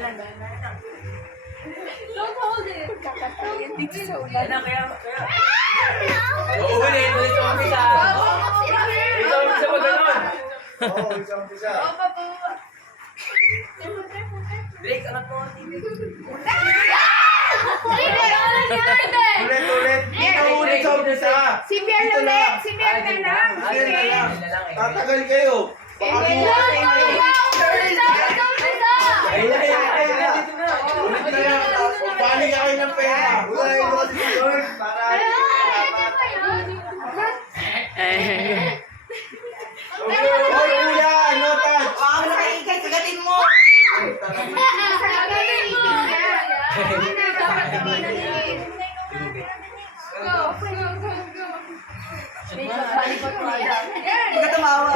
lang. Don't hold it. Kakatayin dito sa ulan. Kaya. Ulit sa umpisa. Ito umpisa pa ganun. Oo, isang umpisa. Break, anak mo. Ulit. Ikaw ulit sa umpisa. Si Pierre Dito ulit. lang. Si Pierre na lang. Si Yan na Pierre. lang. Tatagal kayo. Baka bumatin kayo. Ayun na, dito na. Ulit na yan. Bali ka kayo ng pera. Wala yung kasi si Lord. Para. Hoy, kuya, no touch. Kagatin mo. Tumawa.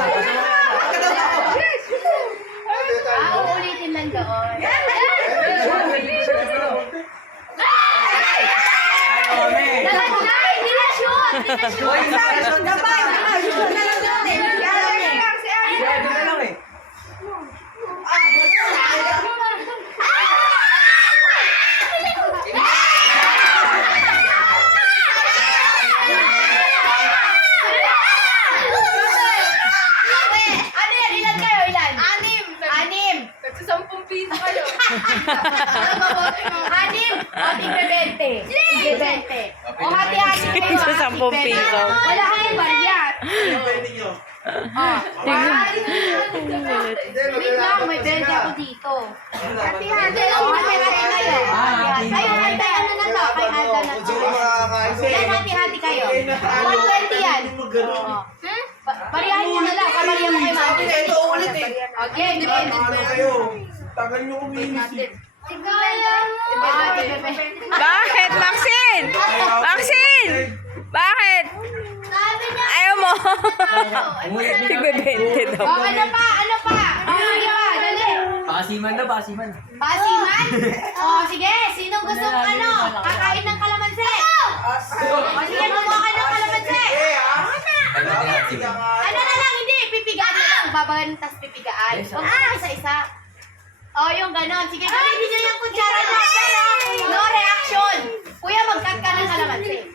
Uulitin lang doon. Hindi na shoot. Dito lang eh. Ano yan? Ilan kayo? Ilan? Anim. Nagsasampung piso kayo. Anim. O, tigbe 20. Tigbe 20. O, hati-hati kayo. Sa 10 piso. Wala kayong barya. Pwede nyo. Wait lang, may 20 ako dito. Hati-hati. O, hati-hati kayo. Kayo, hati, ano na to? Kay Alda na to. Yan, hati-hati kayo. 120 yan. Oo. Bariyahin nyo na lang. Kabariyan mo kay Mami. Ito ulit eh. Okay, depende. Ano kayo? Tagal nyo kuminis eh. Bakit, Maxine? Maxine! Bakit? Ayaw mo? Tigbe 20 daw. Oh, ano pa? Ano pa? Ano pa? Dali. Pasiman na, pasiman. Pasiman? Oh, sige. Sinong gustong kakain ng kalamansi? O, sige, kumuha ka ng kalamansi. Ano na lang, hindi. Pipigaan na lang. Babagan, tas pipigaan. Huwag mo isa-isa. Oh, yung ganon. Sige, gamitin nyo yung kutsara na. No reaction. Kuya, mag-cut ka ng kalamansi.